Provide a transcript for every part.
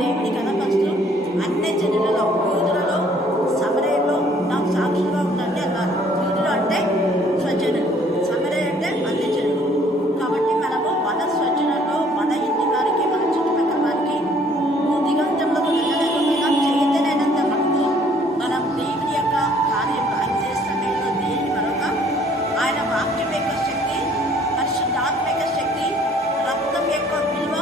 దేవుని కనపరుస్తూ అన్ని జనులలో, యూదులలో, సమరయలో నాకు సాక్షులుగా ఉండండి అన్నారు. యూదులు అంటే స్వజనులు, సమరయ అంటే అన్ని జనులు. కాబట్టి మనము మన స్వజనులలో, మన ఇంటి వారికి, మన చుట్టుపక్కల వారికి దిగంతంలోకి వెళ్ళలేకపోయినా చేయలేనంత మటుకు మనం దేవుని యొక్క కార్యంలో ఆయన చేస్తున్న దేవుని మరొక ఆయన వాక్యం యొక్క శక్తి, పరిశుద్ధాత్మ యొక్క శక్తి, రక్తం యొక్క విలువ,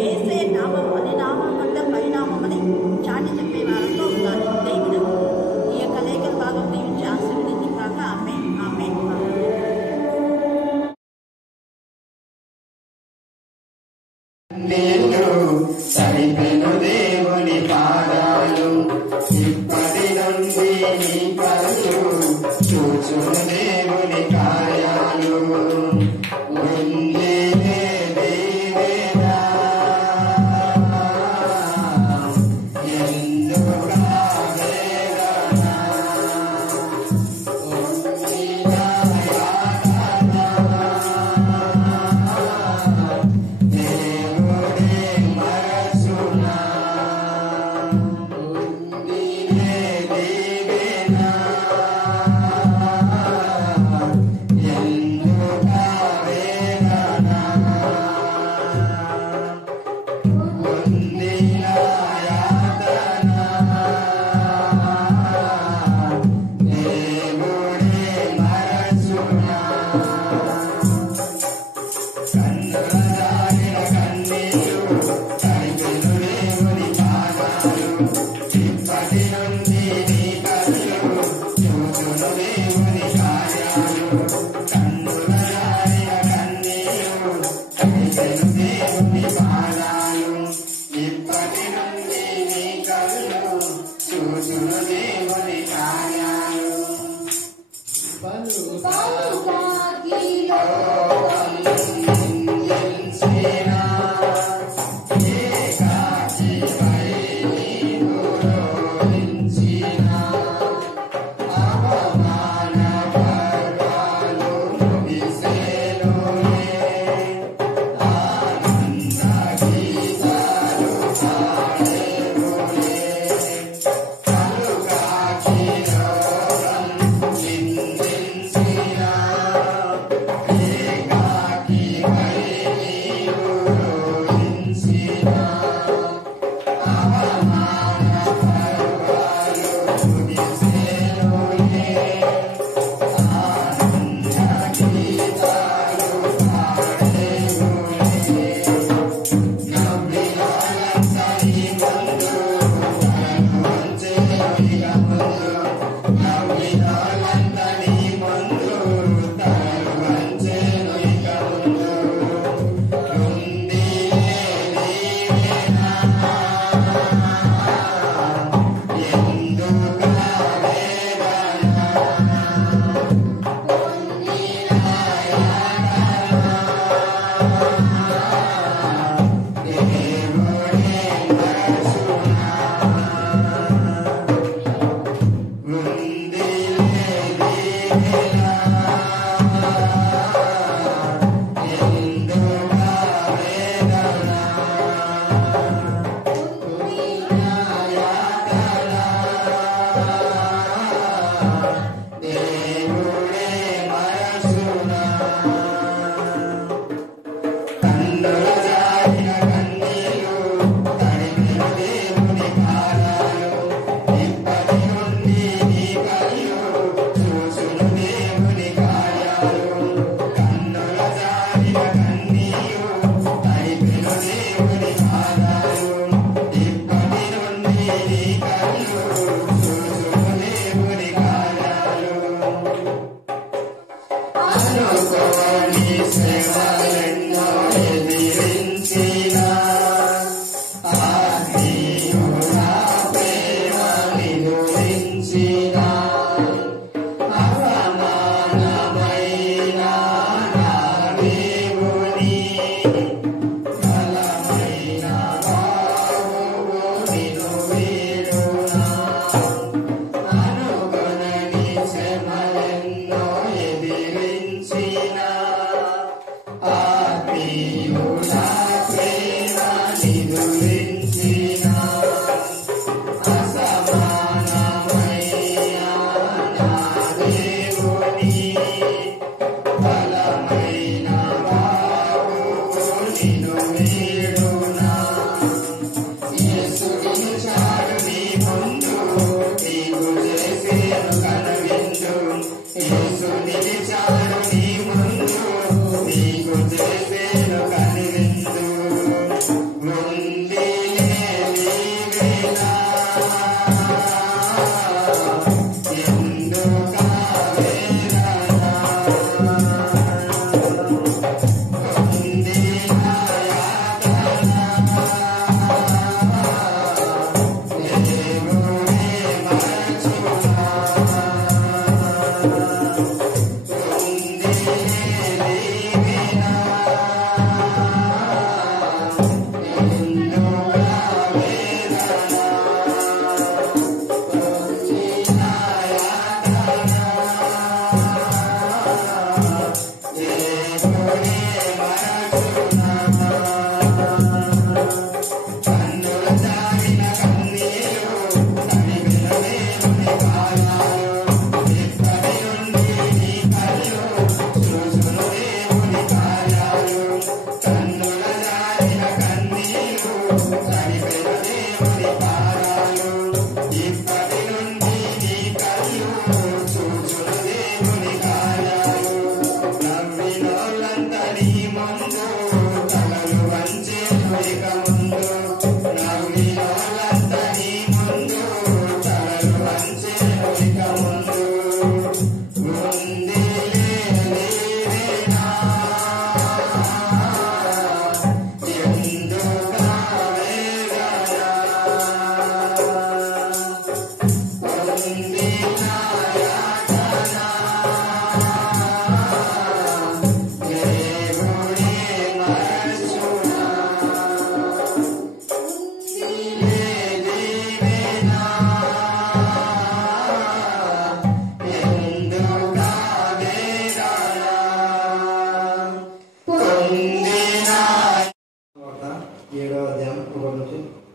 యేసే నామం అనే నామం వల్ల పరిణామం అని చాటి చెప్పే వారంలో ఉన్నారు. దేవుడు ఈ యొక్క లేఖల భాగం దీవించి ఆశీర్వదించుగాక. ఆమేన్, ఆమేన్. సరిపెను దేవుని పాదాలు ఇప్పటి నుండి నీ కళ్ళు చూచును దేవుని కార్యాలు.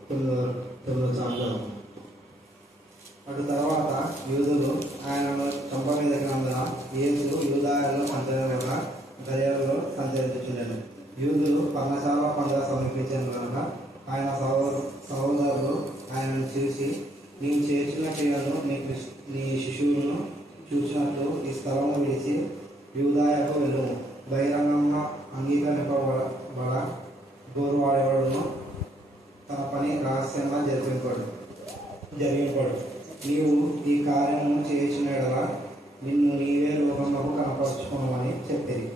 తొమ్మిది సంవత్సరం. అటు తర్వాత యూదులు ఆయనను చంప మీదకినందున యేసు యూదాయలో సంచరించగా గలిలయలో సంచరించుచుండెను. యూదులు పర్ణశాల పండుగ సమీపించారు కనుక ఆయన సహోదరులు ఆయనను చూసి, నీవు చేసిన క్రియలను నీ శిశువును చూసినట్లు ఈ స్థలము విడిచి యూదాయకు వెళ్ళుము. బహిరంగంగా అంగీకరింపబడ గోరువాడేవాడును తన పని రహస్యంగా జరిగింపడు. నీవు ఈ కార్యము చేసిన ఎడల నిన్ను నీవే లోకంలో కనపరుచుకోమని చెప్పింది.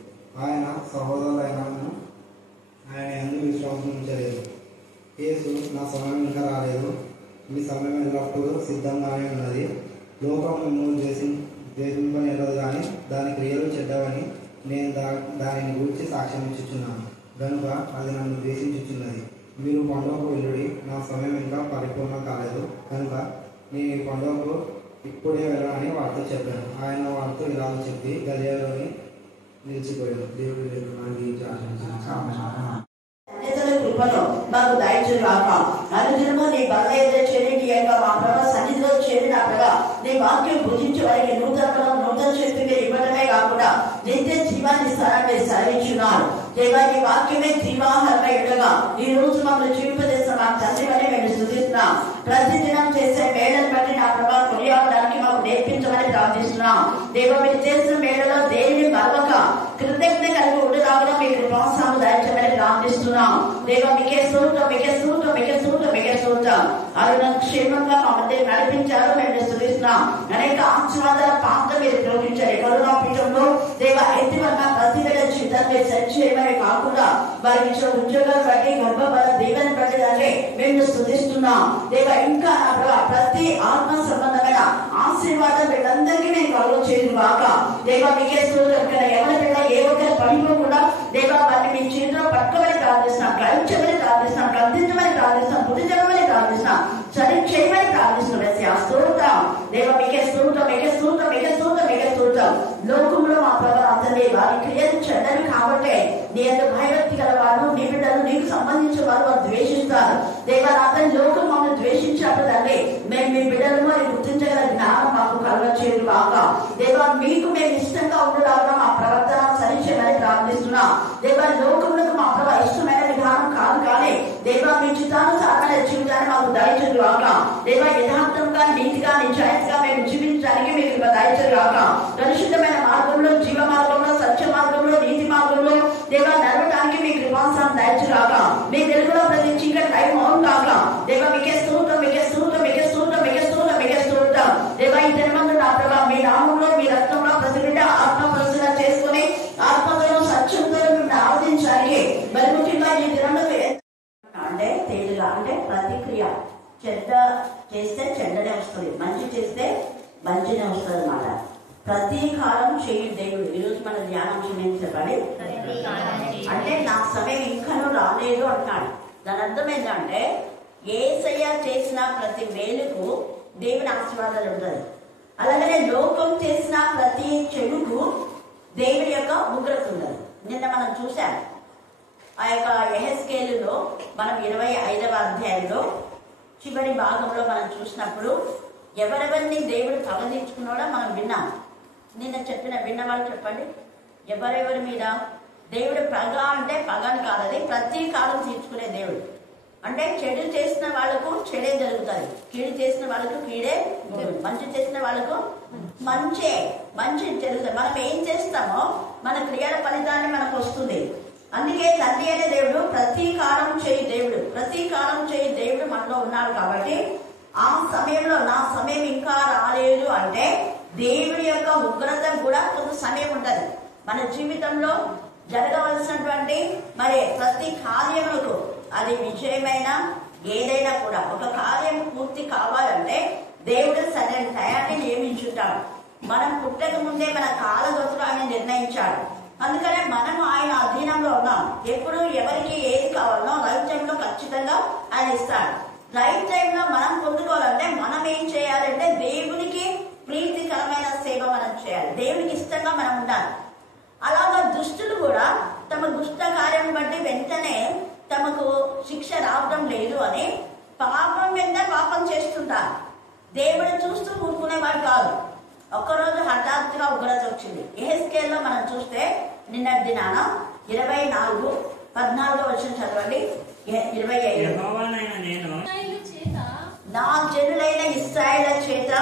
ఆయన సహోదరులైనను ఆయన ఎందుకు విశ్వాసం ఉంచలేదు. యేసు, నా సమయం ఇంకా రాలేదు, మీ సమయం ఎల్లప్పుడూ సిద్ధంగానే ఉన్నది. లోకం మిమ్మల్ని ద్వేషింపనేరదు, కానీ దాని క్రియలు చెడ్డవని నేను దానిని గురించి సాక్ష్యం ఇచ్చుచున్నాను కనుక అది నన్ను ద్వేషించుచున్నది. మీరు పండుగకు వెళ్ళుడి, నా సమయం ఇంకా పరిపూర్ణం కాలేదు కనుక నేను ఈ పండుగకు ఇప్పుడే వెళ్ళాలని వారితో చెప్పాను. ఆయన వారితో ఇలా చెప్పి గలిలయలోని నిలిచిపోయాడు. దేవుడి కృపలో మాకు దయచేయగాక. అనుదినము నీ బల్ల ఎదురు చేరి నీ యొక్క మా ప్రభు సన్నిధిలో చేరినట్లుగా నీ వాక్యం భుజించే వారికి నూతన శక్తి మీరు ఇవ్వడమే కాకుండా నిత్య జీవాన్ని మీరు సెలవించున్నారు. దేవా, నీ వాక్యమే జీవాహారమై ఉండగా ఈ రోజు మమ్మల్ని జీవింపజేసిన మా తండ్రి వల్ల మేము స్తుతిస్తున్నాం. ప్రతిదినం చేసే మేడను బట్టి నా ప్రభావ కొనియాడడానికి మాకు నేర్పించమని ప్రార్థిస్తున్నాం. దేవ, మీరు చేసిన మేడలో దేనిని మరొక కృతజ్ఞత కలిగి ఉండేలాగా మీకు ప్రోత్సాహం దయచేయమని ప్రార్థిస్తున్నాం. దేవ, మీకే స్తోత్రం, మీకే స్తోత్రం, మీకే స్తోత్రం, మీకే స్తోత్రం. అరుణ క్షేమంగా మా మధ్య నడిపించారు, మేము స్తుతిస్తున్నాం. అనేక ఆశీర్వాదాల పాత్ర మీరు ప్రోగించారు. కరోనా పీఠంలో దేవ ఎత్తి వల్ల ప్రతి వేళ జీవితాన్ని మీరు సెట్ చేయమని కాకుండా వారికి ఇచ్చిన ఉద్యోగాలు బట్టి గర్భఫల దీవెని బట్టి దాన్ని మేము స్తుతిస్తున్నాం. దేవ, ఇంకా నా ప్రభావ ప్రతి ఆత్మ సంబంధమైన ఆశీర్వాదం వీళ్ళందరికీ మేము కలుగు చేయదు కాక. దేవ, మీకే స్తోత్రం. ఎవరి పిల్ల ఏ ఒక్కరు పడిపోకుండా దేవ వారిని మీ చేతిలో పట్టుకోమని ప్రార్థిస్తున్నాం, గ్రహించమని ప్రార్థిస్తున్నాం, గర్తించమని ప్రార్థిస్తున్నాం, బుద్ధి చెప్పమని ప్రార్థిస్తున్నాం, సరి చేయమని ప్రార్థిస్తున్నాం. స్తోత్రం దేవ, మీకే స్తోత్రం, మీకే స్తోత్రం, మీకే స్తోత్రం, మీకే స్తోత్రం. లోకంలో మా ప్రభావ అతని వారి క్రియలు చెడ్డవి కాబట్టి నీ యొక్క భయభక్తి గల వారు, నీ బిడ్డలు, నీకు సంబంధించిన వారు ద్వేషిస్తారు. దేవ, అతని లోకం మమ్మల్ని ద్వేషించినప్పుడు తండ్రి మేము మీ బిడ్డలను అని గుర్తించగల జ్ఞానం మాకు కలగచేయదు కాక. దేవ, మీకు మేము ఇష్టంగా ఉండేలాగా మా ప్రవర్తన సరిచేయమని ప్రార్థిస్తున్నాం. దేవ, లోకంలో మా ప్రభావ ఇష్టమైన విధానం కాదు, కానీ దేవ మీ చిత్తానుసారమైన జీవితాన్ని మాకు దయచేయదు కాక. దేవ, యథార్థంగా నీతిగా నిజాయితీగా మేము జీవించడానికి మీకు దయచేయదు కాక. పరిశుద్ధమైన మార్గంలో, జీవ మార్గంలో, సత్య మార్గంలో, నీతి మార్గంలో దేవ నడవడానికి మీ కృపాసనం దయచేయగాక. మీ వెలుగులో ప్రతి చీకటి టైం అవును కాక. దేవ, మీకే స్తోత్రం, మీకే స్తోత్రం, మీకే స్తోత్రం, మీకే స్తోత్రం, మీకే స్తోత్రం. దేవ, ఈ జన్మంలో నా ప్రభావ మీ నామంలో, మీ రక్తంలో ప్రతి బిడ్డ ఆత్మ పరిశీలన చేసుకుని ఆత్మతో సత్యంతో మిమ్మల్ని ఆరాధించాలి. మరి ముఖ్యంగా ఈ దినంలో అంటే తేలిగా అంటే ప్రతిక్రియ. చెడ్డ చేస్తే చెడ్డనే వస్తుంది, మంచి చేస్తే మంచినే వస్తుంది అన్నమాట. ప్రతీకారం చేయు దేవుడు. ఈరోజు మన ధ్యానాంశం ఏం చెప్పాలి అంటే నా సమయం ఇంకనూ రాలేదు అంటున్నాడు. దాని అర్థం ఏంటంటే యేసయ్య చేసిన ప్రతి మేలుకు దేవుని ఆశీర్వాదాలు ఉంటుంది. అలాగనే లోకం చేసిన ప్రతి చెడుకు దేవుని యొక్క ఉగ్రత ఉండదు. నిన్న మనం చూసాం ఆ యొక్క యెహెజ్కేలులో మనం 25వ అధ్యాయంలో చివరి భాగంలో మనం చూసినప్పుడు ఎవరెవరిని దేవుడు పగదీర్చుకున్నాడో మనం విన్నాం. నిన్న విన్న వాళ్ళు చెప్పండి, ఎవరెవరి మీద దేవుడు పగ అంటే పగని కాదు, అది ప్రతీకారం తీర్చుకునే దేవుడు. అంటే చెడు చేసిన వాళ్ళకు చెడే జరుగుతుంది, కీడు చేసిన వాళ్ళకు కీడే, మంచి చేసిన వాళ్ళకు మంచి జరుగుతుంది. మనం ఏం చేస్తామో మన క్రియల ఫలితాన్ని మనకు వస్తుంది. అందుకే తండ్రి అనే దేవుడు ప్రతీకారం చేయి దేవుడు మనలో ఉన్నాడు. కాబట్టి ఆ సమయంలో నా సమయం ఇంకా రాలేదు అంటే దేవుడి యొక్క ఉగ్రత కూడా కొంత సమయం ఉంటుంది. మన జీవితంలో జరగవలసినటువంటి మరి ప్రతి కార్యములకు అది విజయమైన ఏదైనా కూడా ఒక కార్యం పూర్తి కావాలంటే దేవుడు సరైన టయాన్ని నియమించుంటాడు. మనం పుట్టక ముందే మన కాలగతులు ఆయన నిర్ణయించాడు. అందుకనే మనం ఆయన అధీనంలో ఉన్నాం. ఎప్పుడు ఎవరికి ఏది కావాలనో రైట్ టైంలో ఖచ్చితంగా ఆయన ఇస్తాడు. రైట్ టైంలో మనం పొందుకోవాలంటే మనం ఏం చేయాలంటే దేవునికి ప్రీతికరమైన సేవ మనం చేయాలి, దేవునికి ఇష్టంగా మనం ఉండాలి. అలాగా దుష్టులు కూడా తమ దుష్ట కార్యం బట్టి వెంటనే తమకు శిక్ష రావడం లేదు అని దేవుడు చూస్తూ ఊరుకునేవాడు కాదు. ఒక్కరోజు హఠాత్తుగా ఉగ్రత వచ్చింది. యెహెజ్కేలులో మనం చూస్తే నిన్నటి దినాన 24:14 చదవండి. 25 నా జనులైన ఇశ్రాయేలు చేత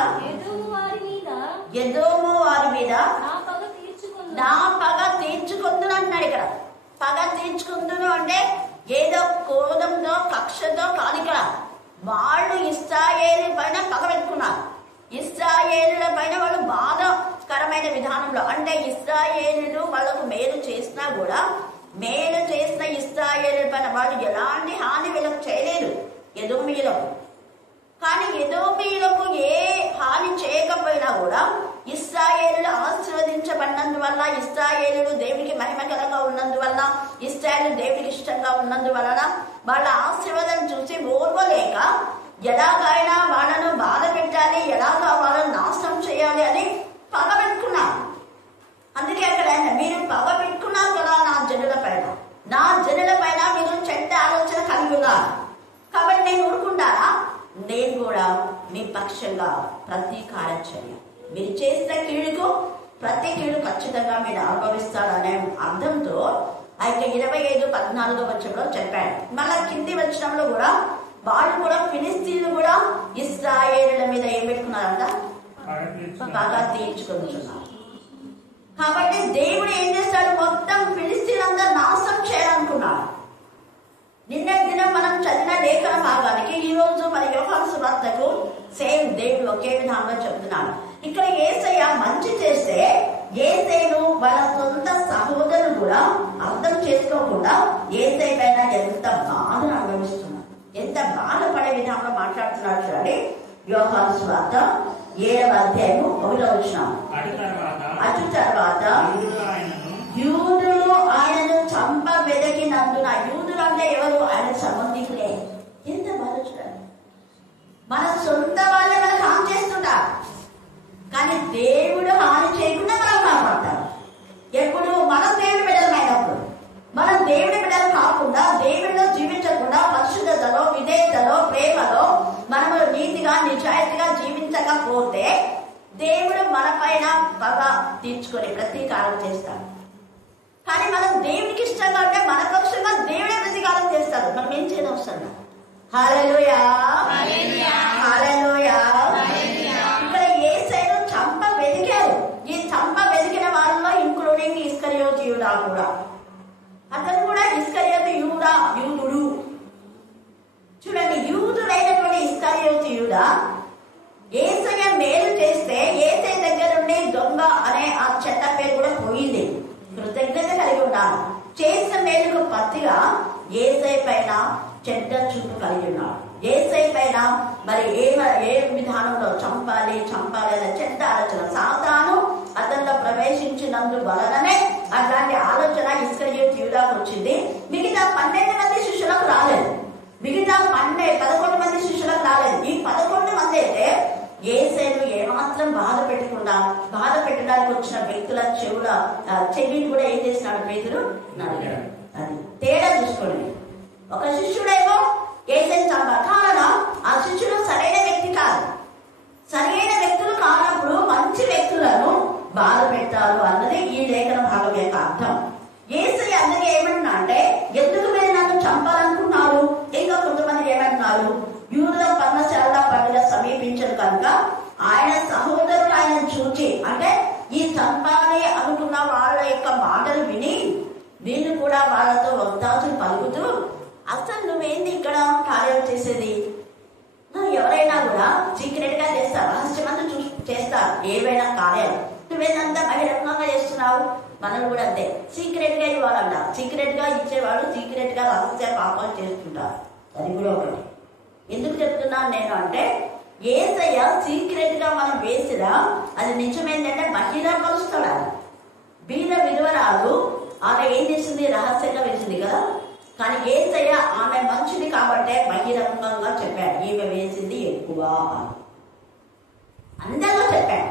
ఎదోము వారి మీద నా పగ తీర్చుకుందును అన్నాడు. ఇక్కడ పగ తీర్చుకుందును అంటే ఏదో క్రోధంతో కక్షతో కాదు. ఇక్కడ వాళ్ళు ఇశ్రాయేలు పైన పగ పెట్టుకున్నారు. ఇశ్రాయేలుల పైన వాళ్ళు బాధాకరమైన విధానంలో, అంటే ఇశ్రాయేలులు వాళ్ళకు మేలు చేసినా కూడా మేలు చేసిన ఇశ్రాయేలు పైన వాళ్ళు ఎలాంటి హాని వీళ్ళకు చేయలేదు ఎదోమీయులకు. కానీ ఎదోమీయులకు ఏ హాని చేయకపోయినా కూడా ఇశ్రాయేలులు ఆశీర్వదించబడినందువల్ల, ఇశ్రాయేలులు దేవుడికి మహిమకరంగా ఉన్నందువల్ల, ఇశ్రాయేలు దేవుడికి ఇష్టంగా ఉన్నందువలన వాళ్ళ ఆశీర్వాదం చూసి ఓర్వలేక ఎలాగైనా వాళ్ళను బాధ పెట్టాలి, ఎలాగా వాళ్ళను నాశనం చేయాలి అని పగ పెట్టుకున్నారు. అందుకే అక్కడ మీరు పగ పెట్టుకున్నారు కదా నా జనుల పైన మీరు చెడ్డ ఆలోచన కలిగి ఉన్నారు కాబట్టి నేను ఊరుకుంటారా? నేను కూడా మీ పక్షంగా ప్రతీకారం చర్య, మీరు చేసిన కీడుకు ప్రతి కీడు ఖచ్చితంగా మీరు అనుభవిస్తారనే అర్థంతో ఆ యొక్క 25:14 చెప్పాడు. మళ్ళా కింది వచనంలో కూడా వాళ్ళు కూడా ఫిలిస్తీన్లు కూడా ఇశ్రాయేలుల మీద ఏం పెట్టుకున్నారంట? పగ తీర్చుకుంటున్నారు. కాబట్టి దేవుడు ఏం చేస్తాడు? మొత్తం ఫిలిస్తీన్లందరూ నాశనం చేయాలనుకున్నాడు. నిన్నటి దినం మనం చదివిన లేఖన భాగానికి ఈ రోజు మన యోహాను సువార్తకు సేమ్ దేవుడు ఒకే విధంగా చెబుతున్నాడు. ఇక్కడ యేసయ్య మంచి చేస్తే యేసయ్యను వాళ్ళ సొంత సహోదరులు కూడా అర్థం చేసుకోకుండా యేసయ్య పైన ఎంత బాధను అనుభవిస్తున్నారు, ఎంత బాధపడే విధంగా మాట్లాడుతున్నాడు. చూడండి, యోహాను సువార్త 7:1 అటు తర్వాత యూదులు ఆయనను చంప వెదకినందున, యూదులు అంటే ఎవరు? ఆయన సంబంధికులే. ఎంత బాధ చూడండి, మన సొంత వాళ్ళే మనకు హాని చేస్తుంటారు, కానీ దేవుడు హాని చేయకుండా మనం కాపాడతాం. ఎప్పుడు మనం దేవుడి బిడ్డలమైనప్పుడు, మనం దేవుడి బిడ్డలు కాకుండా దేవుడిలో జీవించకుండా పరిశుద్ధతలో, విధేయతలో, ప్రేమలో మనము నీతిగా నిజాయితీగా జీవించకపోతే దేవుడు మన పైన పగ తీర్చుకొని ప్రతీకారం చేస్తాడు. కానీ మనం దేవుడికి ఇష్టంగా ఉంటే మన పక్షంగా దేవుడే ప్రతీకారం చేస్తాడు. మనం ఏం చేయడం అవసరం. హల్లెలూయా, హల్లెలూయా. ఇక్కడ యేసయ్యను చంప వెదికారు. ఈ చంప వెదికిన వారిలో ఇంక్లూడింగ్ ఇస్కరియోతు యూదా కూడా. అతను కూడా ఇస్కరియోతు యూదుడు. చూడండి, యూదుడైనటువంటి ఇస్కరియోతు యూదా యేసయ్య మేలు చేస్తే యేసయ్య దగ్గర నుండి దొంగ అనే ఆ చెడ్డ పేరు కూడా పోయింది. కృతజ్ఞత కలిగి ఉన్నాను. చేసిన మేలుకు పత్తిగా యేసయ్య పైన చెడ్డ చూపు కలిగి ఉన్నాడు. యేసయ్య పైన మరి ఏ విధానంలో చంపాలి అనే చెడ్డ ఆలోచన సాతాను అతనిలో ప్రవేశించినందు వలననే అట్లాంటి ఆలోచన ఇస్కరియోతు యూదాకు వచ్చింది. మిగతా 12 మంది శిష్యులకు రాలేదు. మిగతా 11 మంది శిష్యులకు రాలేదు. ఈ 11 మంది అయితే యేసయ్యను ఏమాత్రం బాధ పెట్టడానికి వచ్చిన వ్యక్తుల చెవిని కూడా ఏం చేసినాడు? పేతురు నడిగాడు. అది తేడా చూసుకోండి. ఒక శిష్యుడేమో యేసయ్యను చంపాలి, కారణం ఆ శిష్యుడు సరైన వ్యక్తి కాదు. సరైన వ్యక్తులు కానప్పుడు మంచి వ్యక్తులను బాధ పెట్టారు అన్నది ఈ లేఖన భాగం యొక్క అర్థం. యేసయ్య అందుకే ఏమంటున్నా అంటే, ఎందుకు మీరు నన్ను చంపాలనుకున్నారు? ఇంకా కొంతమంది ఏమంటున్నారు? యూదుల పర్ణశాల పండుగ సమీపించదు కనుక ఆయన సహోదరులు ఆయన చూచి, అంటే ఈ చంపాలి అనుకున్న వాళ్ళ యొక్క మాటలు విని వీళ్ళు కూడా వాళ్ళతో వద్దాసులు పలుకుతూ, అసలు నువ్వేంది ఇక్కడ కార్యం చేసేది? ఎవరైనా కూడా సీక్రెట్ గా చేస్తారు, రహస్యమంతా చేస్తారు ఏవైనా కార్యాలు. నువ్వేదంతా బహిరంగంగా చేస్తున్నావు. మనం కూడా అంతే, సీక్రెట్ గా ఇవ్వాలంట. సీక్రెట్ గా ఇచ్చేవాళ్ళు సీక్రెట్ గా రహస్య పాపాలు చేస్తుంటారు. అది కూడా ఒకటి. ఎందుకు చెప్తున్నాను నేను అంటే, యేసయ్య సీక్రెట్ గా మనం వేసినా అది నిజమేంటంటే బహిరంగపరుస్తాడు. బీద విధవరాలు ఆమె ఏం చేసింది? రహస్యంగా వేసింది కదా. కానీ యేసయ్య ఆమె మంచిది కాబట్టే బహిరంగంగా చెప్పాడు, ఈమె వేసింది ఎక్కువ అందరిలో చెప్పాడు.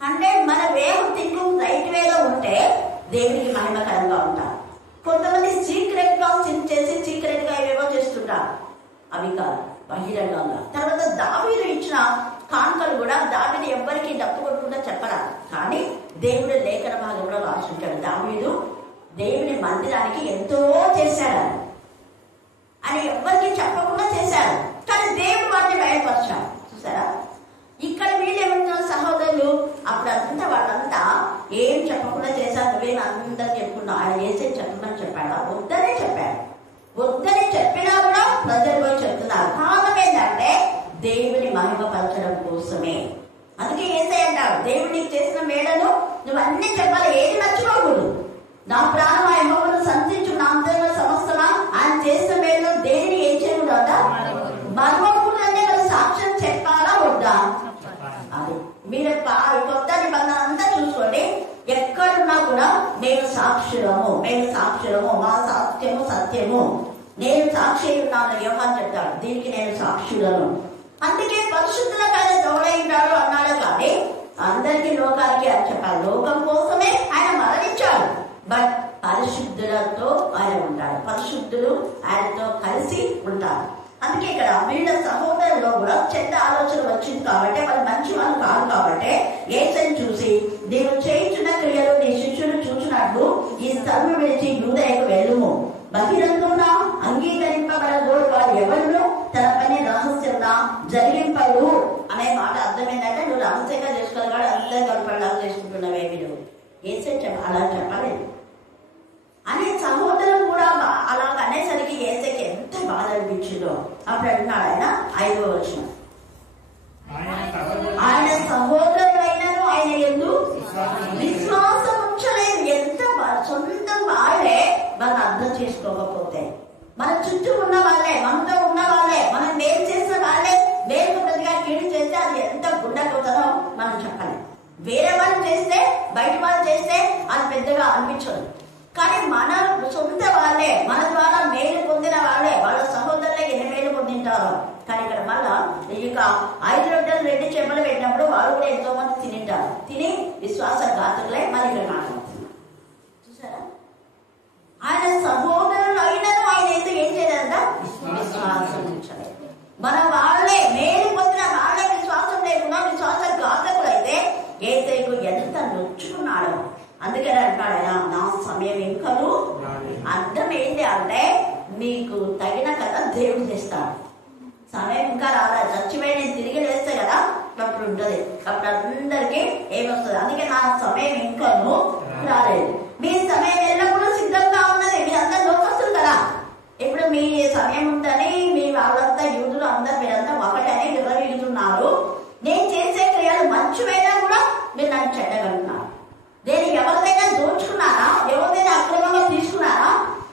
అంటే మన వే ఆఫ్ థింకింగ్ రైట్ వేలో ఉంటే దేవుడికి మహిమకరంగా ఉంటారు. కొంతమంది సీక్రెట్ గా చేసి సీక్రెట్ గా ఏవేవో చేస్తుంటారు, అవి కాదు. బహిరంగంగా. తర్వాత దావీదు ఇచ్చిన కానుకలు కూడా దావీదు ఎవ్వరికి డప్పు కొట్టకుండా చెప్పరా, కానీ దేవుడు లేఖన భాగంలో రాసుంటాడు దావీదు దేవుని మందిరానికి ఎంతో చేశాడు అని ఎవ్వరికి చెప్పకుండా చేశాడు, కానీ దేవుడు వాటిని బయటపరిచాడు. చూసారా, ఇక్కడ వీళ్ళు ఏమంటున్నారు సహోదరులు, అప్పుడంతా వాళ్ళంతా ఏం చెప్పకుండా చేశారు, నువ్వేం అందరూ చెప్పుకున్నావు, ఆయన చేసే చెప్పమని చెప్పాడా? వద్దనే చెప్పాడు. వద్దని చెప్పినా కూడా ప్రజలు పోయి చెప్తున్నారు. కారణం ఏంటంటే దేవుని మహిమపరచడం కోసమే. అందుకే యేసయ్య అంటాడు, దేవుడు నీకు చేసిన మేడను నువ్వు అన్ని చెప్పాలి, ఏది మర్చిపోకూడదు. నా ప్రాణం యెహోవాను సంతించు, నా అంతరంగ సమస్తమా ఆయన చేసిన మేడను దేనిని ఏం చేయకూడదా? మర్మకూడదంటే మరి సాక్ష్యం చెప్పాలా వద్దా? అది మీరు కొత్త నిబంధన అంతా చూసుకోండి, ఎక్కడున్నా కూడా మేము సాక్షులము, మేము సాక్షులము, మా సాక్ష్యము సత్యము, నేను సాక్షి ఉన్నాను యోహాను చెప్తాడు, దీనికి నేను సాక్షులను. అందుకే పరిశుద్ధులకు ఆయన తోడైంటాడు అన్నాడు, కానీ అందరికీ లోకానికి అని చెప్పాలి. లోకం కోసమే ఆయన మరణించాడు, బట్ పరిశుద్ధులతో ఆయన ఉంటాడు, పరిశుద్ధులు ఆయనతో కలిసి ఉంటారు. అందుకే ఇక్కడ వీళ్ళ సహోదరులో కూడా చెడ్డ ఆలోచన వచ్చింది కాబట్టి, వాళ్ళు మంచి వాళ్ళు కాదు కాబట్టి యేసుని చూసి నీవు చేయించిన క్రియలు నీ శిష్యులు చూసినట్లు ఈ స్థలం విడిచి యూదయకు వెళ్ళుము, బహిరంగంగా అంగీకరింపబడగోడు వారు ఎవరు తన పని రహస్యంగా జరిగింపడు అనే మాట అర్థం ఏంటంటే, నువ్వు రహస్యంగా చేసుకోవాలి, అందరూ కలపడాలు చేసుకుంటున్నావేమి నువ్వు యేసు అలా చెప్పలేదు అనే సహోదరులు కూడా అలాగ అనేసరికి యేసుకి ఎంత బాధ అనిపించిందో. అప్పుడు అంటున్నాడు ఆయన 5వ వచనం, ఆయన సహోదరులైనను ఆయన యందు విశ్వాసం ఉంచలేదు. ఎంత సొంత వాళ్ళే మనం అర్థం చేసుకోకపోతే, మన చుట్టూ ఉన్న వాళ్ళే, మనతో ఉన్న వాళ్ళే, మనం మేలు చేసిన వాళ్ళే మేలు కొద్దిగా కీడు చేస్తే అది ఎంత గుండెపోతుందో మనం చెప్పాలి. వేరే వాళ్ళు చేస్తే, బయట వాళ్ళు చేస్తే అది పెద్దగా అనిపించదు, కానీ మన సొంత వాళ్ళే, మన ద్వారా మేలు పొందిన వాళ్ళే, వాళ్ళ సహోదరులే ఎన్ని మేలు పొందింటారు. కానీ ఇక్కడ మళ్ళా ఇక 5 రొట్టెలు 2 చేపలు పెట్టినప్పుడు వాళ్ళు కూడా ఎంతో మంది తినింటారు, తిని విశ్వాసఘాతులే మళ్ళీ ఇక్కడ మాట్లాడుతున్నారు. చూసారా, ఆయన సహోదరులు అయినను ఆయన ఎందుకు ఏం చేయలేదంట, విశ్వాసం ఉంచలేదు. మన వాళ్ళే మేలు పొందిన వాళ్ళే విశ్వాసం లేకుండా విశ్వాసఘాతకులైతే యేసయ్యకు ఎంత నొచ్చుకున్నాడు. అందుకని అంటాడు ఆయన, నా సమయం ఇంకను. అర్థం ఏంటి అంటే, నీకు తగిన కథ దేవుడు చేస్తాడు. సమయం ఇంకా రాలేదు, చచ్చిపోయి నేను తిరిగి లేస్తే కదా అప్పుడు ఉంటుంది, అప్పుడు అందరికీ ఏమొస్తుంది. అందుకే నా సమయం ఇంకను రాలేదు. మీ సమయం ఎల్లప్పుడూ సిద్ధంగా ఉన్నది. మీరందరూ లోకస్తులు కదా, ఇప్పుడు మీ సమయం ఉందని మీ వాళ్ళంతా యూదులు అందరు మీరంతా ఒకటని వివరిస్తున్నారు. నేను చేసే క్రియలు మంచివైనా కూడా మీరు నన్ను చెడ్డగలుగుతున్నారు. నేను ఎవరిదైనా దోచుకున్నారా, ఎవరిదైనా అక్రమంగా తీసుకున్నారా,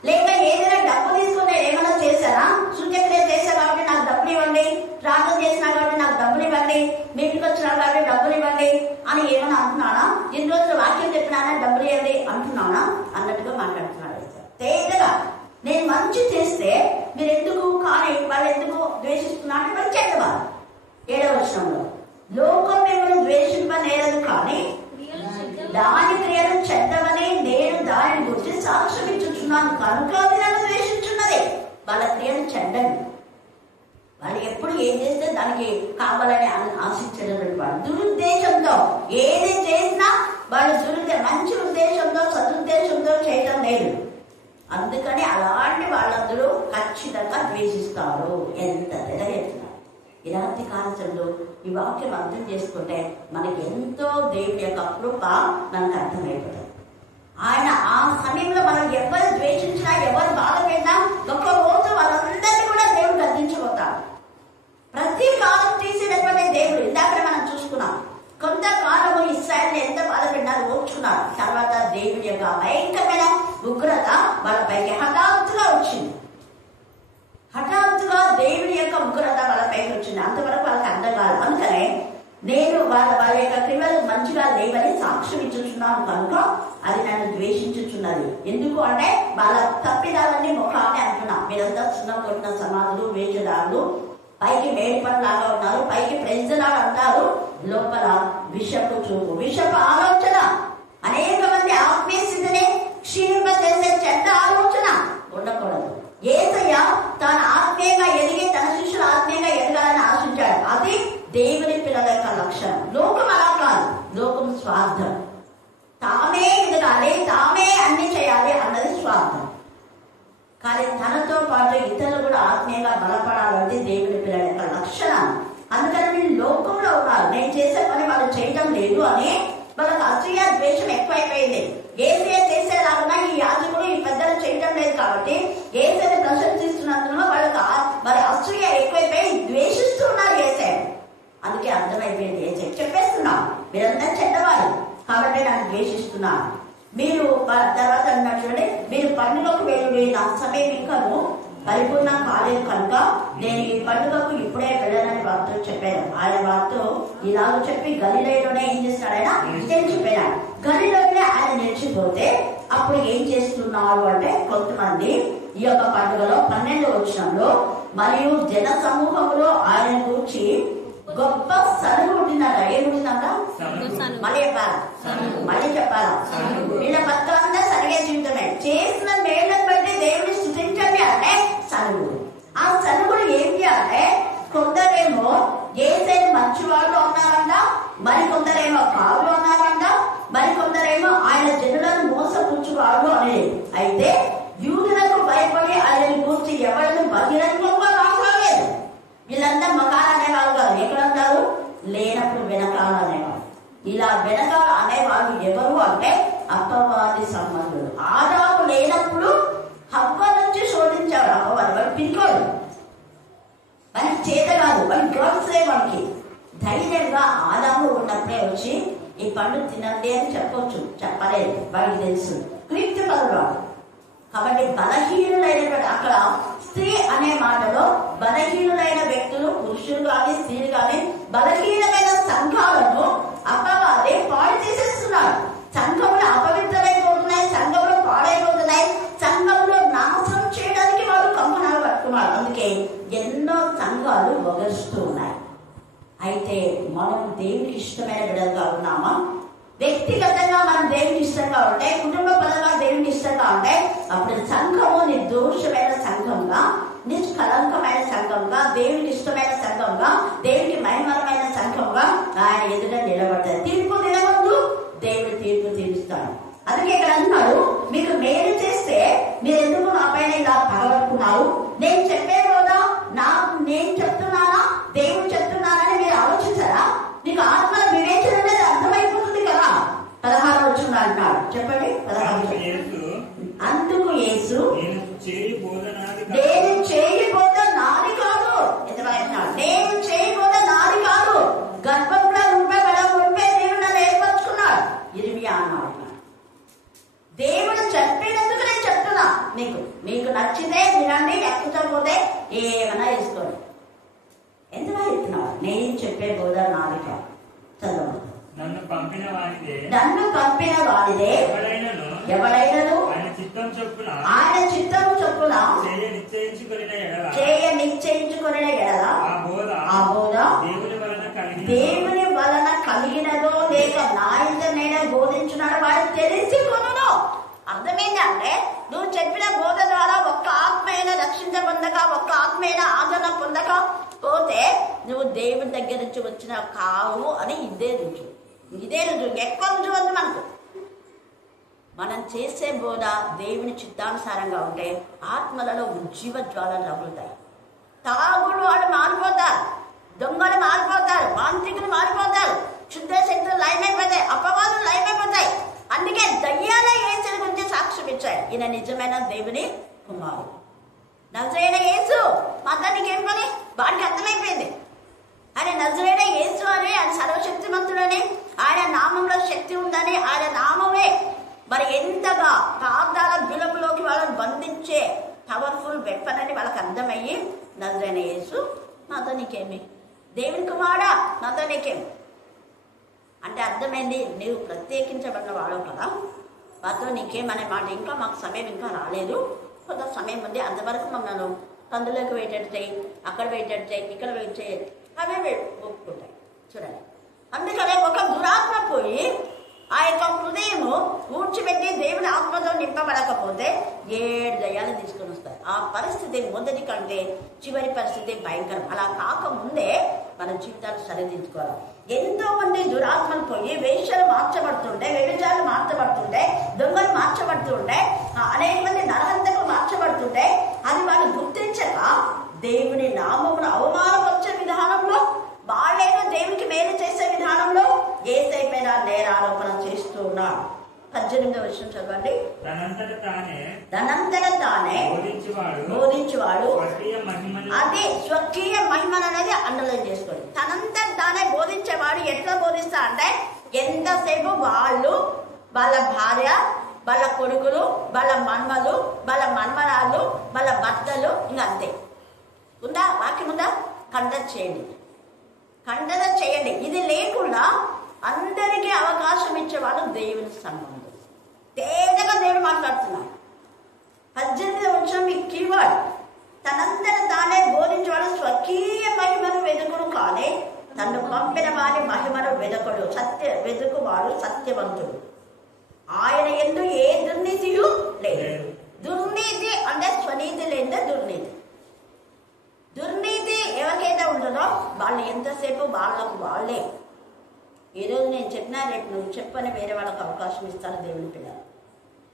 లేక ఏదైనా డబ్బు తీసుకుని ఏమైనా చేశారా, సూర్యక్రియ చేశా కాబట్టి నాకు డబ్బులు ఇవ్వండి, ప్రార్థన చేసినా కాబట్టి నాకు డబ్బులు ఇవ్వండి, మీ ఇంటికి వచ్చినా కాబట్టి డబ్బులు ఇవ్వండి అని ఏమైనా అంటున్నానా? ఇన్ని రోజులు వాక్యం చెప్పినానా డబ్బులు ఇవ్వండి అంటున్నానా అన్నట్టుగా మాట్లాడుతున్నాడు. తేజగా నేను మంచి చేస్తే మీరు ఎందుకు, కానీ వాళ్ళు ఎందుకు ద్వేషిస్తున్నా అంటే వాళ్ళు చెడ్డవారు. 7వ వచనంలో, లోకం మిమ్మల్ని ద్వేషింపనేరదు, కానీ దాని క్రియలు చెడ్డవని నేను దానిని గురించి సాక్ష్యం ఇచ్చుచున్నాను కనుక అది నన్ను ద్వేషించున్నది. వాళ్ళ క్రియలు చెడ్డవి, వాళ్ళు ఎప్పుడు ఏం చేస్తే దానికి కావాలని ఆశించేటటువంటి వాళ్ళు దురుద్దేశంతో ఏది చేసినా వాళ్ళు మంచి ఉద్దేశంతో సదుద్దేశంతో చేయటం లేదు. అందుకని అలాంటి వాళ్ళందరూ ఖచ్చితంగా ద్వేషిస్తారు. ఎంత తెలియజేస్తున్నారు. ఇలాంటి కాలంలో ఈ వాక్యం అర్థం చేసుకుంటే మనకి ఎంతో దేవుడి యొక్క కృప మనకు అర్థమైపోతుంది. ఆయన ఆ సమయంలో మనం ఎవరు ద్వేషించినా, ఎవరు బాధ పెట్టినా ఒక్క రోజు వాళ్ళందరినీ కూడా దేవుడు గద్దించబోతాడు. ప్రతి కాలం తీసినటువంటి దేవుడు. ఇందాక మనం చూసుకున్నాం, కొంతకాలము ఇశ్రాయేలు ఎంత బాధ పెట్టినారు ఓర్చుకున్నారు. తర్వాత దేవుడి యొక్క భయంకరమైన ఉగ్రత వాళ్ళపైకి హఠాత్తుగా వచ్చింది. హఠాత్తుగా దేవుడి యొక్క ఉగ్రత వాళ్ళపైకి వచ్చింది. అంతవరకు వాళ్ళకి అర్థం కాదు. అందుకనే నేను వాళ్ళ యొక్క క్రియలు మంచిగా లేవని సాక్ష్యం ఇచ్చుచున్నాను కనుక అది నన్ను ద్వేషించుచున్నది. ఎందుకు అంటే వాళ్ళ తప్పిదాలన్నీ ముఖాన్ని అంటున్నా. మీరంతా చిన్న కొట్టిన సమాధులు, వేషధారులు, పైకి మేడిపడిలాగా ఉన్నారు, పైకి ప్రెంజలాగా అంటారు, లోపల విషపు చూపు, విషపు ఆలోచన. అనేక మంది ఆత్మీయ స్థితిని క్షీణింపజేసే చెడ్డ ఆలోచన ఉండకూడదు. యేసయ్య తాను ఆత్మీయంగా ఎదిగి తన శిష్యులు ఆత్మీయంగా అది దేవుని పిల్లల యొక్క లక్షణం. అందుకని వీళ్ళు లోకంలో ఉన్నారు, నేను చేసే పని వాళ్ళు చేయడం లేదు అని వాళ్ళకి అసూయ ద్వేషం ఎక్కువైపోయింది. ఏసే చేసేలాగా ఈ యాజకులు ఈ పెద్దలు చేయడం లేదు కాబట్టి ఏసైని ప్రశంసిస్తున్నందున వాళ్ళకి మరి అసూయ ఎక్కువైపోయి ద్వేషిస్తున్నారు ఏసే. అందుకే అర్థమైపోయింది ఏసే చెప్పేస్తున్నాం, మీరంతా చెడ్డవారు కాబట్టి నన్ను ద్వేషిస్తున్నారు. మీరు తర్వాత అన్నట్టు మీరు పండుగకు వెళ్ళి నా సమయం ఇంకను పరిపూర్ణం కాలేదు కనుక నేను ఈ పండుగకు ఇప్పుడే వెళ్ళనని వారితో చెప్పాను. ఆయన వారితో ఇలాగ చెప్పి గలిలయలోనే ఏం చేస్తున్నాడు, ఆయన ఇదే చెప్పాడు. గలిలయలోనే ఆయన నిలిచిపోతే అప్పుడు ఏం చేస్తున్నారు అంటే కొంతమంది ఈ యొక్క పండుగలో 12వ వచనంలో మరియు జన సమూహంలో ఆయన కూర్చి గొప్ప సనుగు ఉంటుందట. ఏముంటుందంట? మళ్ళీ చెప్పాలా? వీళ్ళ పత్రాలంతా సరిగే జీవితమే. చేసిన మేళ్ళని బట్టి దేవుని స్తుతించండి అంటే సనుగుడు. ఆ సనుగుడు ఏంటి అంటే కొందరేమో ఏసైన మంచివాళ్ళు ఉన్నారంట, మరికొందరేమో కావులు ఉన్నారంట, మరికొందరేమో ఆయన జనులను మోసపుచ్చువాళ్ళు అనేది. అయితే యూదులకు భయపడి ఆయనను కూర్చి ఎవరిని బహిరంగంగా మాట్లాడలేదు. వీళ్ళంతా మకాలు అనేవాళ్ళు కాదు. ఎక్కడ ఉంటారు? లేనప్పుడు వెనకాల అనేవాళ్ళు. ఇలా వెనకాల అనేవాళ్ళు ఎవరు అంటే అపవాది సంబంధులు. ఆదాము లేనప్పుడు హవ్వ నుంచి శోధించాడు. అపవాది వాడు పిలికోడు, వాడికి చేత కాదు, వాడి గర్ల్సే వాడికి. ధైర్యంగా ఆదాము ఉన్నప్పుడే వచ్చి ఈ పండు తినండి అని చెప్పొచ్చు, చెప్పలేదు. వాడికి తెలుసు క్రీస్తు పదవాడు కాబట్టి బలహీనులైనటువంటి అక్కడ స్త్రీ అనే మాటలో బలహీనులైన వ్యక్తులు పురుషులు కానీ స్త్రీలు కానీ బలహీనమైన సంఘాలను అపవాది పాడు చేసేస్తున్నారు. సంఘంలో అపవిత్రమైపోతున్నాయి, సంఘంలో పాడైపోతున్నాయి, సంఘంలో నాశనం చేయడానికి వాడు కంకణాలు పట్టుకున్నారు. అందుకే ఎన్నో సంఘాలు వగరుస్తూ ఉన్నాయి. అయితే మనం దేవునికి ఇష్టమైన బిడ్డలుగా ఉన్నామా? వ్యక్తిగతంగా మనం దేవునికి ఇష్టంగా ఉంటే, కుటుంబ పరంగా దేవునికి ఇష్టంగా ఉంటే అప్పుడు సంఘము నిర్దోషమైన సంఘంగా, నిష్కలంకమైన సంఘంగా, దేవునికి ఇష్టమైన సంఘంగా, దేవునికి మహిమమైన సంఘంగా ఆయన ఎదుట నిలబడతారు. తీర్పు దినమందు దేవుడు తీర్పు తీరుస్తాడు. అందుకే ఇక్కడ అన్నాడు, మీకు మేలు చేస్తే మీరు ఎందుకు నా పైన ఇలా పగబట్టుకున్నారు? నేను చెప్పే కదా నేను చెప్తున్నానా, దేవుడు చెప్తున్నానని మీరు ఆలోచించారా? నీకు ఆత్మల వివేచన అనేది అర్థమైపోతుంది కదా. 16 వచ్చిన అంటాడు, చెప్పండి 16. అందుకు యేసు నేను చేయబోద నాది కాదు, నేను చేయబోద నాది కాదు, గర్భంలో ఉండే దేవుడు నన్ను ఏర్పరచుకున్నాడు. 20 అన్నాడు. దేవుడు చెప్పినందుకు నేను చెప్తున్నా, మీకు నచ్చితే వినండి, లేకపోతే ఏమైనా వేసుకోండి. ఎందుకు చెప్తున్నావు? నేను చెప్పే బోధ నాది కాదు. చదవండి. నన్ను పంపిన వాడిదే ఎవడైనను ఆయన చిత్తం చొప్పున చేయ నిశ్చయించుకొనిన ఎడల ఆ బోధ దేవుని వలన కలిగినదో లేక నా ఇంటనే బోధించున్నాడు వాడు తెలిసి కొనును. అర్థమైందంటే నువ్వు చెప్పిన బోధ ద్వారా ఒక్క ఆత్మైన రక్షించబొందక, ఒక్క ఆత్మైన ఆదరణ పొందక పోతే నువ్వు దేవుని దగ్గర నుంచి వచ్చిన కావు అని ఇదే రుజువు. ఎక్కువ రుజువు వద్దు మనకు. మనం చేసే బోధ దేవుని చిత్తానుసారంగా ఉంటే ఆత్మలలో ఉజ్జీవ జ్వాలలు రగులుతాయి. తాగుడు వాళ్ళు మారిపోతారు, దొంగలు మారిపోతారు, మాంత్రికులు మారిపోతారు, శుద్ధ శక్తులు లయమైపోతాయి, అపవాదులు లయమైపోతాయి. అందుకే దయ్యాలే యేసుని గురించి సాక్ష్యం ఇచ్చాయి, ఈయన నిజమైన దేవుని కుమారుడు. నజరేయుడైన యేసు మాతానికి ఏం పని? వాడికి అర్థమైపోయింది. ఆయన నజరేయుడైన యేసు అని, ఆయన సర్వశక్తిమంతుడని, ఆయన నామంలో శక్తి ఉందని, ఆయన నామమే మరి ఎంతగా పాదాల బిలములోకి వాళ్ళని బంధించే పవర్ఫుల్ వెపన్ అని వాళ్ళకి అర్థమయ్యి నజరేయుడైన యేసు నాతో నీకేమి, దేవుని కుమారుడా నాతో నీకేమి అంటే అర్థమైంది. నీవు ప్రత్యేకించబడిన వాడవు కదా, నాతో నీకేమనే మాట. ఇంకా మాకు సమయం ఇంకా రాలేదు, కొంత సమయం ఉంది, అంతవరకు మమ్మల్ని కందులోకి వెయిటెడ్ అక్కడ వెయిటెడ్ ఇక్కడ వెయిట్ చేయాలి, అవే ఒప్పుకుంటాయి. చూడండి, అందుకనే ఒక దురాత్మ పోయి ఆ యొక్క హృదయము ఊడ్చిపెట్టి దేవుని ఆత్మతో నింపబడకపోతే 7 దయ్యాలు తీసుకొని వస్తాయి. ఆ పరిస్థితి మొదటి కంటే చివరి పరిస్థితి భయంకరం. అలా కాకముందే మన జీవితాలు సరిదిద్దుకోవాలి. ఎంతో మంది దురాత్మలు పోయి వేశ్యలు మార్చబడుతుంటే, వ్యభిచారాలు మార్చబడుతుంటే, దొంగలు మార్చబడుతుంటే, అనేక మంది నరహంతకులు మార్చబడుతుంటే అది వాళ్ళు గుర్తించక దేవుని నామమును అవమానపరిచే విధానంలో, వాళ్ళేదో దేవునికి మేలు చేసే విధానంలో యేసయ్య పైన నేరారోపణ చేస్తూ ఉన్నారు. 18వ వచనం చదవండి. తనంతట తానే బోధించేవాడు. అదే స్వకీయ మహిమను అనేది అండర్లైన్ చేసుకోండి. తనంతట తానే బోధించేవాడు. ఎట్లా బోధిస్తా అంటే, ఎంతసేపు వాళ్ళు, వాళ్ళ భార్య, వాళ్ళ కొడుకులు, వాళ్ళ మన్మలు, వాళ్ళ మన్మరాళ్ళు, వాళ్ళ భర్తలు, ఇంకా అంతే. ఉందా వాక్యం ఉందా? కండక్ట్ చేయండి. ఇది లేకుండా అందరికీ అవకాశం ఇచ్చేవాడు దేవుని సంబంధం. తేటగా దేవుడు మాట్లాడుతున్నాడు. 18వ వచనం మీ కీవర్డ్. తనంతట తానే బోధించేవాడు, స్వకీయ మహిమను వెదుకుడు కానీ తను పంపిన వారి మహిమను వెదకడు. వెదుకువాడు సత్యవంతుడు. ఆయన యందు ఏ దుర్నీతియు లేదు. దుర్నీతి అంటే స్వనీతి లేదా దుర్నీతి. దుర్నీతి ఎవరికైతే ఉంటుందో వాళ్ళు ఎంతసేపు వాళ్ళకు వాళ్ళే. ఈరోజు నేను చెప్పినా రేపు నువ్వు చెప్పని వేరే వాళ్ళకి అవకాశం ఇస్తాను దేవుని పిల్లలు.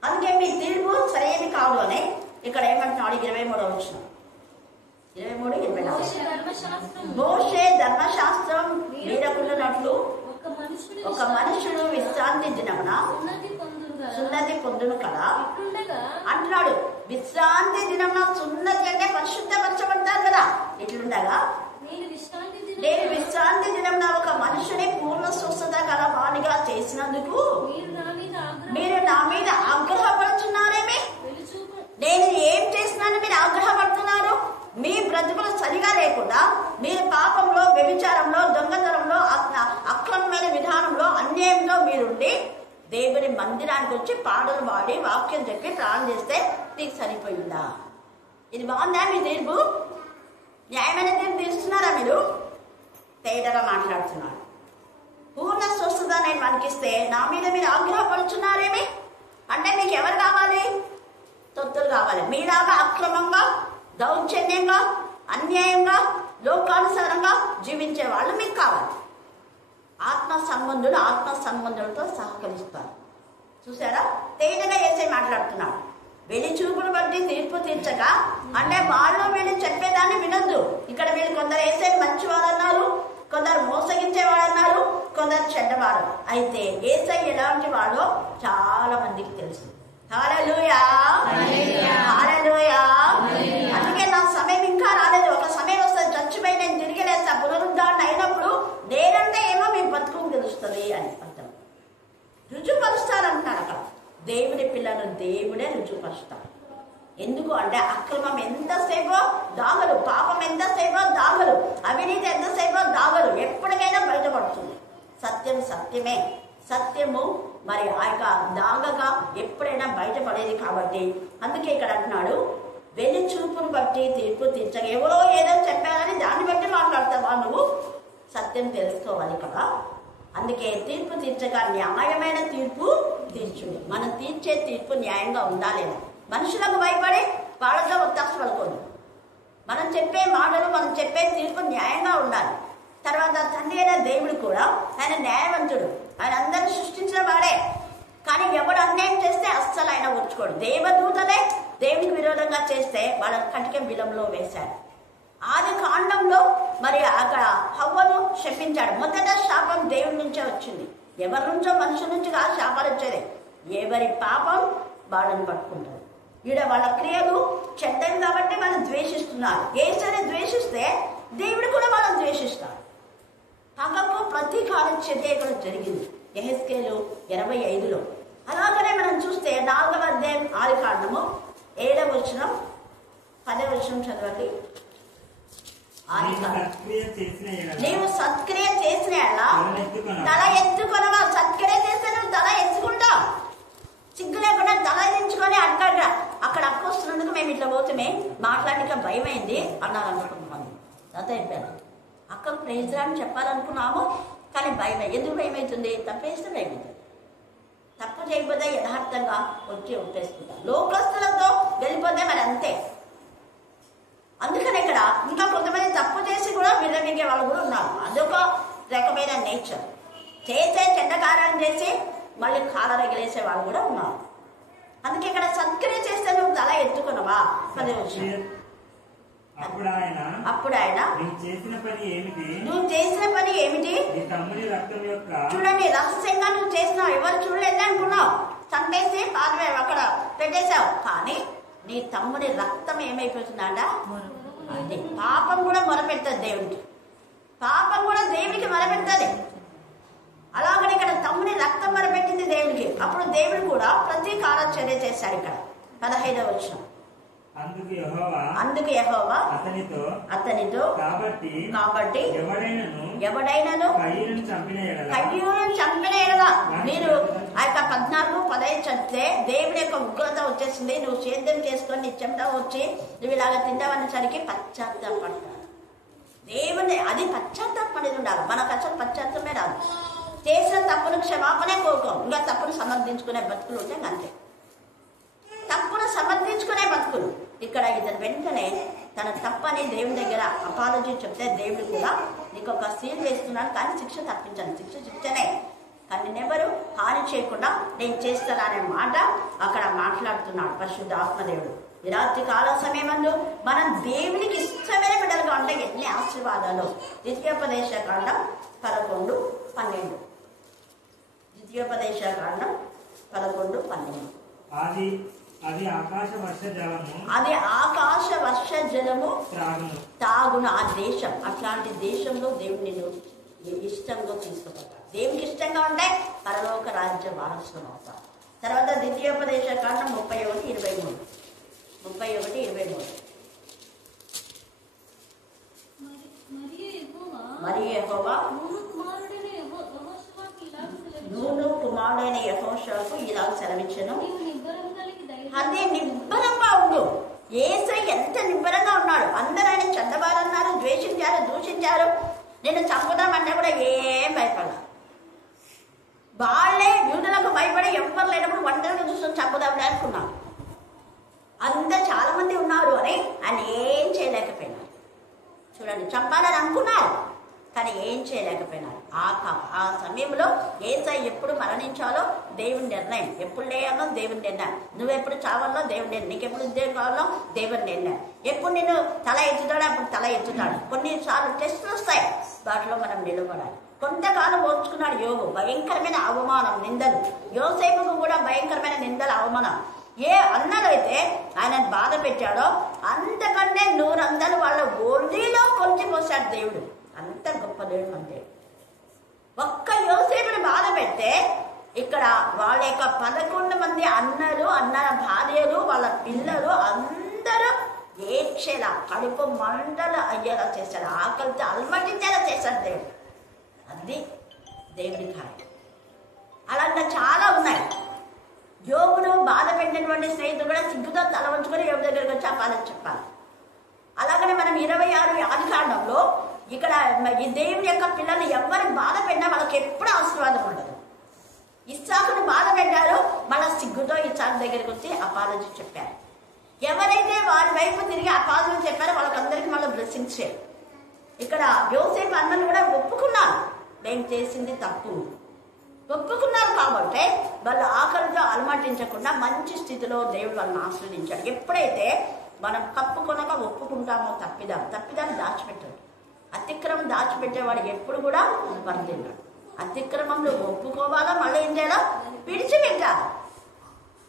అందుకే మీ తీర్పు సరైనది కాదు అని ఇక్కడ ఏమంటున్నాడు? 23వ వచనం, 23-24. మోషే ధర్మశాస్త్రం మీరకున్నట్లు ఒక మనుషుడు విశ్రాంతి దినమున సున్నతి పొందును కదా అంటున్నాడు. విశ్రాంతి దినమున సున్నతి అంటే పరిశుద్ధపరచబడతారు కదా. ఇట్లుండగా నేను విశ్రాంతి దినమున ఒక మనుషుని పూర్ణ స్వస్థత గల వానిగా చేసినందుకు మీరు నా మీద ఆగ్రహపడుతున్నారేమే? నేను ఏం చేసినాను మీరు ఆగ్రహపడుతున్నారు? మీ బ్రతుకులు సరిగా లేకుండా మీరు పాపంలో, వ్యభిచారంలో, దొంగతనంలో, అక్రమమైన విధానంలో, అన్యాయంలో మీరుండి దేవుని మందిరానికి వచ్చి పాటలు పాడి వాక్యం చెప్పి ప్రాణం చేస్తే నీకు సరిపోయిందా? ఇది బాగుందా మీ తీర్పు? న్యాయమైన తీర్పు తీస్తున్నారా మీరు? తేటగా మాట్లాడుతున్నారు. పూర్ణ స్వస్థత నేను మనకిస్తే నా మీద మీరు ఆగ్రహపడుతున్నారేమి? అంటే మీకు ఎవరు కావాలి? తొత్తులు కావాలి. మీలాగా అక్రమంగా, దౌర్జన్యంగా, అన్యాయంగా, లోకానుసారంగా జీవించే వాళ్ళు మీకు కావాలి. ఆత్మ సంబంధులతో సహకరిస్తారు. చూసారా? తేటగా యేసయ్య మాట్లాడుతున్నాడు. వెలి చూపును బట్టి తీర్పు తీర్చక అంటే వాళ్ళు వీళ్ళు చెప్పేదాన్ని వినొద్దు. ఇక్కడ వీళ్ళు కొందరు యేసయ్య మంచివాడు అన్నారు, కొందరు మోసగించేవాడు అన్నారు, కొందరు చెడ్డవాడు. అయితే యేసయ్య ఎలాంటి వాడో చాలా మందికి తెలుసు. హల్లెలూయా, హల్లెలూయా. అందుకే నా సమయం ఇంకా రాలేదు. ఒక సమయం వస్తుంది, చచ్చిపోయి నేను తిరిగి లేస్తా, పునరుద్ధరణ అయినప్పుడు నేనంటే ఏమో మీకు బతుకు తెలుస్తుంది అని అర్థం. రుజుపరుస్తారంటున్నాడు అక్కడ. దేవుని పిల్లలు దేవుడే రుజుపరుస్తారు. ఎందుకు అంటే అక్రమం ఎంతసేపో దాగలు, పాపం ఎంతసేపో దాగలు, అవినీతి ఎంతసేపో దాగలు, ఎప్పటికైనా బయటపడుతుంది. సత్యం సత్యమే. సత్యము మరి ఆ యొక్క దాగగా ఎప్పుడైనా బయటపడేది. కాబట్టి అందుకే ఇక్కడ అంటున్నాడు, వెలి చూపును బట్టి తీర్పు తీర్చక. ఎవరో ఏదో చెప్పారని దాన్ని బట్టి మాట్లాడతావా నువ్వు? సత్యం తెలుసుకోవాలి కదా. అందుకే తీర్పు తీర్చక న్యాయమైన తీర్పు తీర్చుంది. మనం తీర్చే తీర్పు న్యాయంగా ఉండాలేమో. మనుషులకు భయపడి వాళ్ళతో ఒత్తాస పడుకోండి. మనం చెప్పే మాటలు, మనం చెప్పే తీర్పు న్యాయంగా ఉండాలి. తర్వాత తండ్రి అయిన దేవుడు కూడా ఆయన న్యాయవంతుడు. ఆయన అందరూ సృష్టించిన వాడే. కానీ ఎవడు అన్యాయం చేస్తే అస్సలు ఆయన వచ్చుకోడు. దేవదూతలే దేవునికి విరోధంగా చేస్తే వాళ్ళ కటిక బిలంలో వేశాడు. ఆది కాండంలో మరి అక్కడ హవ్వను శపించాడు. మొదట శాపం దేవుడి నుంచే వచ్చింది. ఎవరి నుంచో, మనుషుల నుంచి ఆ శాపాలు వచ్చేది. ఎవరి పాపం వాళ్ళని పట్టుకుంటారు. ఈడ వాళ్ళ క్రియలు చెడ్డవి కాబట్టి వాళ్ళు ద్వేషిస్తున్నారు. యేసుని ద్వేషిస్తే దేవుడు కూడా వాళ్ళని ద్వేషిస్తారు. పగకు ప్రతీకారం చర్య ఇక్కడ జరిగింది యెహెజ్కేలు 25లో. అలాగనే మనం చూస్తే 4వ అధ్యాయం ఆది కాండము 7వ వచనం 10వ వచనం చదవండి. నీవు సత్క్రియ చేసిన తల ఎత్తుకొనవా? సత్క్రియ చేస్తే నువ్వు తల ఎత్తుకుంటావు. సిగ్గు లేకుండా తల ఎత్తుకొని అంటాడు. అక్కడ అక్కొస్తున్నందుకు మేము ఇట్లా పోతే మాట్లాడక భయమైంది అన్నారు అనుకుంటున్నాను. అదే అయిపోయాను. అక్కకు ప్రైజ్ అని చెప్పాలనుకున్నాము, కానీ భయం. ఎందుకు భయమవుతుంది? తప్పేస్తే భయమవుతుంది. తప్పు చేయకపోతే యథార్థంగా వచ్చి ఒప్పేసుకుంటాం. లోకస్తులతో వెళ్ళిపోతే మరి అంతే. అందుకని ఇక్కడ ఇంకా కొంతమంది తప్పు చేసి కూడా విరమిగే వాళ్ళు కూడా ఉన్నారు. అదొక రకమైన నేచర్. చేసే చెడ్డకారం చేసి మళ్ళీ కాలర ఎగిరేసే వాళ్ళు కూడా ఉన్నారు. అందుకే ఇక్కడ సత్క్రియ చేస్తే నువ్వు తల ఎత్తుకున్నావా? 10వ వచనం. అప్పుడు ఆయన నువ్వు చేసిన పని ఏమిటి నీ తమ్ముని రక్తం యొక్క చూడండి, రహస్యంగా నువ్వు చేసినావు, ఎవరు చూడలేదు అనుకున్నావు, చంపేసి అక్కడ పెట్టేశావు. కానీ నీ తమ్ముని రక్తం ఏమైపోతుందంట, అది పాపం కూడా మొరపెడుతుంది దేవుడికి, పాపం కూడా దేవుడికి మొరపెడుతుంది. అలాగని ఇక్కడ తమ్ముని రక్తం మొరపెట్టింది దేవుడికి. అప్పుడు దేవుడు కూడా ప్రతీకార చర్య చేశాడు. ఇక్కడ 15వ వచనం, అందుకు యెహోవా అతనితో కాబట్టి ఎవడైనను కయ్యూను చంపిన ఎడల, మీరు ఆ యొక్క 14:15 చదివితే దేవుడి యొక్క ఉగ్రత వచ్చేసింది. నువ్వు సేద్యం చేసుకొని నీ చెమట వచ్చి నువ్వు ఇలాగ తిందామనేసరికి పశ్చాత్తాపడతాడు దేవుని. అది పశ్చాత్తాపడేది ఉండాలి. మనకు అసలు పశ్చాత్తాపమే రాదు. చేసిన తప్పును క్షమాపణే కోరుకోం, ఇంకా తప్పును సమర్థించుకునే బతుకులు ఉంటే అంతే. తప్పును సమర్థించుకునే బతుకులు. ఇక్కడ ఇతను వెంటనే తన తప్పని దేవుని దగ్గర అపాలజీ చెప్తే దేవుడు కూడా నీకు ఒక సీల్ వేస్తున్నాను, కానీ శిక్ష తప్పించాను, శిక్షనే, కానీ నేనెవరు హాని చేయకుండా నేను చేస్తాను అనే మాట అక్కడ మాట్లాడుతున్నాడు పరిశుద్ధ ఆత్మదేవుడు. ఈ రాత్రి కాల సమయమందు మనం దేవునికి ఇష్టమైన బిడ్డలుగా ఉంటే ఎన్ని ఆశీర్వాదాలు. ద్వితీయోపదేశకాండం 11:12. ద్వితీయోపదేశకాండం 11:12. అది ఆకాశ వర్ష జలము తాగును. ఆ దేశం, అట్లాంటి దేశంలో దేవుడు నిన్ను ఇష్టంగా తీసుకుపోతాడు. దేవునికి ఇష్టంగా ఉంటే పరలోక రాజ్య వారసులు అవుతారు. తర్వాత ద్వితీయోపదేశకాండం 31:23. మరియు యెహోవా నూను కుమారుడైన యెహోషువకు ఇలా సెలవిచ్చెను, అదే నిబ్బరంగా ఉండు. యేసయ్య ఎంత నిబ్బరంగా ఉన్నాడు. అందరూ ఆయన చెడ్డవారన్నారు, ద్వేషించారు, దూషించారు, నేను చంపుదామంటే కూడా ఏం భయపడ్డా. వాళ్ళే యూదులకు భయపడి ఎవ్వరు లేనప్పుడు ఒంటరిగా చూసుకొని చంపుదామని అనుకున్నాను. అందరు చాలా మంది ఉన్నారు అని ఆయన ఏం చేయలేకపోయినారు. చూడండి, చంపాలని అనుకున్నారు కానీ ఏం చేయలేకపోయినారు. ఆ సమయంలో యేసయ్య ఎప్పుడు మరణించాలో దేవుని నిర్ణయం, ఎప్పుడు లేయాలో దేవుని నిర్ణయం, నువ్వెప్పుడు చావాలో దేవుని నిర్ణయం, నీకెప్పుడు ఉద్యోగం కావాలో దేవుని నిర్ణయం, ఎప్పుడు నిన్ను తల ఎత్తుతాడో అప్పుడు తల ఎత్తుతాడు. కొన్నిసార్లు టెస్టులు వస్తాయి, వాటిలో మనం నిలబడాలి. కొంతకాలం ఓర్చుకున్నాడు యోగు, భయంకరమైన అవమానం, నిందలు. యోసేపుకు కూడా భయంకరమైన నిందలు, అవమానం. ఏ అన్నలైతే ఆయన బాధ పెట్టాడో అంతకంటే 100 అంతలు వాళ్ళ ఒడిలో కొంచెపోసాడు దేవుడు. అంత గొప్ప దేవుడు అంతే. ఒక్క యోసేపుని బాధ పెడితే ఇక్కడ వాళ్ళ యొక్క 11 మంది అన్నలు, అన్న భార్యలు, వాళ్ళ పిల్లలు అందరూ ఏడ్చేలా, కడుపు మంటలు అయ్యేలా చేశాడు, ఆకలితో అల్మటించేలా చేశాడు దేవుడు. అది దేవుడి కార్యం. అలాంటి చాలా ఉన్నాయి. యోగును బాధ పెట్టినటువంటి స్నేహితులు కూడా సిగ్గుతో తల వంచుకొని యోగు దగ్గరికి వచ్చి చెప్పాలి. అలాగనే మనం 26 ఆదికాండంలో ఇక్కడ ఈ దేవుని యొక్క పిల్లల్ని ఎవరికి బాధ పెట్టినా వాళ్ళకి ఎప్పుడు ఆశీర్వాదం ఉండదు. ఇస్సాకును బాధ పెట్టారు, మళ్ళీ సిగ్గుతో ఇస్సాకు దగ్గరికి వచ్చి అపాలజీ చెప్పారు. ఎవరైతే వారి వైపు తిరిగి అపాలజీ చెప్పారో వాళ్ళకందరికీ మళ్ళీ బ్లెస్సింగ్స్ చేయాలి. ఇక్కడ యోసేపు అన్నలు కూడా ఒప్పుకున్నారు, మేము చేసింది తప్పు, ఒప్పుకున్నారు. కాబట్టి వాళ్ళు ఆకలితో అలమటించకుండా మంచి స్థితిలో దేవుడు వాళ్ళని ఆశ్రయించాడు. ఎప్పుడైతే మనం కప్పుకొనగా ఒప్పుకుంటామో తప్పిదాన్ని దాచిపెట్టాడు. అతిక్రమం దాచిపెట్టేవాడు ఎప్పుడు కూడా వర్ధిల్లాడు. అతిక్రమంలో ఒప్పుకోవాలా, మళ్ళీ ఏం చేయాలా, విడిచిపెట్టాలి.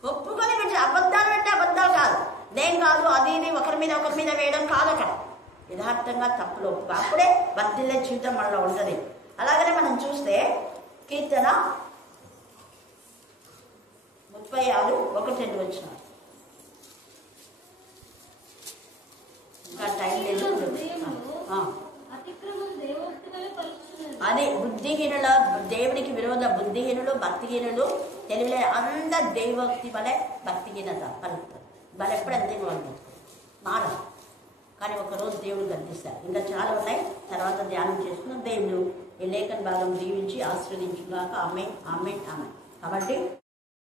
ఒప్పుకొని అబద్ధాలు పెట్టి అబద్ధాలు కాదు, నేను కాదు అది ఇది ఒకరి మీద వేయడం కాదు. అక్కడ యథార్థంగా తప్పులు ఒప్పుకో, అప్పుడే వర్ధిల్లే జీవితం మనలో ఉంటుంది. అలాగనే మనం చూస్తే కీర్తన 36:1-2 వచ్చిన ఇంకా టైం లేదు. అది బుద్ధిహీనుల, దేవునికి విరోధ బుద్ధిహీనులు, భక్తిహీనులు, తెలివిలే అందరు దైవభక్తి వలె భక్తిహీనత పలుకుతారు. వాళ్ళు ఎప్పుడు అంతే వాళ్ళు మారదు. కానీ ఒకరోజు దేవుడు గర్దిస్తారు. ఇంకా చాలా ఉన్నాయి, తర్వాత ధ్యానం చేసుకున్న దేవుడు ఈ లేఖన భాగం దీవించి ఆశీర్వదించుగాక. ఆమేన్, ఆమేన్, ఆమేన్. కాబట్టి